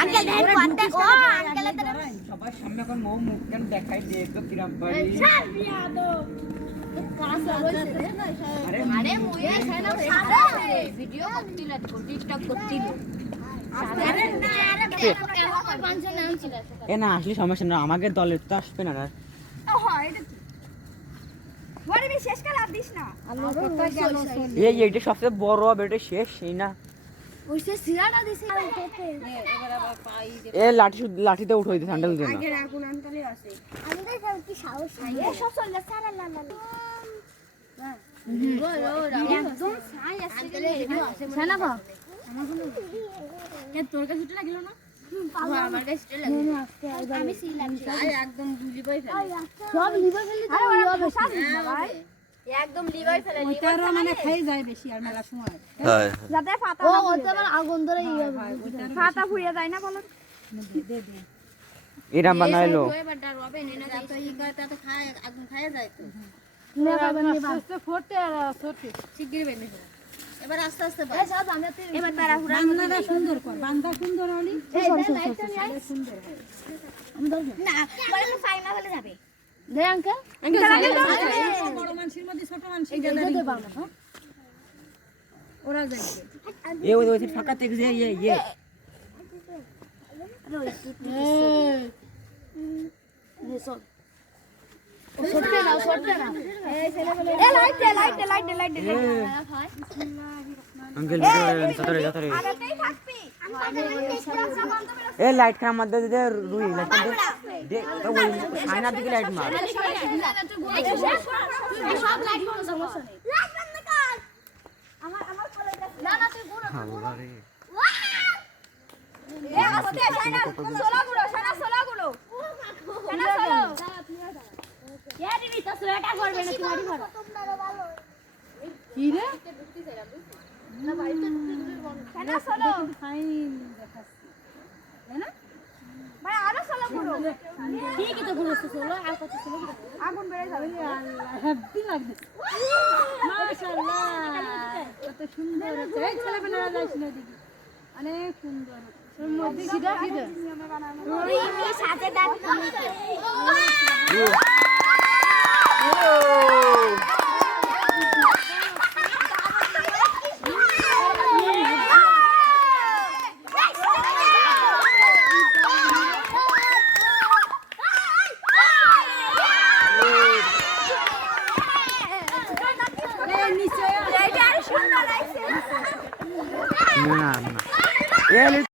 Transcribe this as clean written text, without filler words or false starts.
uncle দেখ কোনটা গো uncle সবার সামনে এখন মৌ মুখ কেন দেখাই দে তো কিরাম পারি আরে মুয়ে ছানা ভিডিও করছিল টিকটক করছিল এ না আসলে সমস্যা না আমাকে দলের তো আসবে না এই এইটা সবচেয়ে বড় হবে এটা শেষ সেই না ওইসে সিরাটা দিছে এ লাঠিতে উঠাই দে স্যান্ডেল দে না আগে আগুন আনতলে আছে আমাদের কি সাহস নাই এ সব চলে সারা লা লা একদম ছাই আছে ছানা গো কে তোর কাছে লাগলো না আমার কাছে লাগলো আমি সিলাম একদম লিবাই ফেলে সব লিবাই ফেলে তো হবে সব ভাই একদম লিভার ফেলে লিভার মানে খাই যায় বেশি আর মেলা সময় হ্যাঁ যাতে পাতা ও ওতে মানে আগুন ধরে পাতা ফুরিয়ে যায় না বলো দে এরা বানাইলো এবার ডার হবে নেনা যাতে ই করে তা তো খায় আগুন খায় যায় তো নে খাবেন নি আস্তে ফোটে আর ছোটে শিগগির বেনে এবার আস্তে আস্তে এই সব আমরা এবার তারা হুড়া বান্দাটা সুন্দর কর বান্দা সুন্দর হলি এই লাইটটা নিয়ে সুন্দর আমি ধরব না বলে তো ফাইমা হলে যাবে দে আঙ্কেল বড় মানুষের মধ্যে ছোট মানুষের গেদারি ওরা যাইবে এ ওই ফাঁকা থেকে যে ইয়ে আঙ্কেল তাড়াতাড়ি এ লাইট খারাপ মধ্যে দে রুই লাইট দে তো ওই আয়না দিকে লাইট মার সব লাইট বন্ধ সমস্যা নেই লাইট বন্ধ কর আমার কোলে না না তুই গুলো আল্লাহ রে এ আসতে শাইনা সোলা গুলো শাইনা সোলা গুলো শাইনা সোলো এ দিবি তো সোলাটা করবে না তোমারই ঘর কি রে না বাড়িতে শাইনা সোলো ফাইন দেখাচ্ছি না ভাই আরো সোলা গুলো ঠিকই তো ঘুরছে সোলো আর কত সোলো আগুন বেড়ে যাবে আল্লাহ হেভি লাগছে মাশাআল্লাহ কত সুন্দর হচ্ছে এই ছেলে মেয়েরা যাইছিল দিদি অনেক সুন্দর ওর মধ্যে কিডা এই সাথে দাঁত না না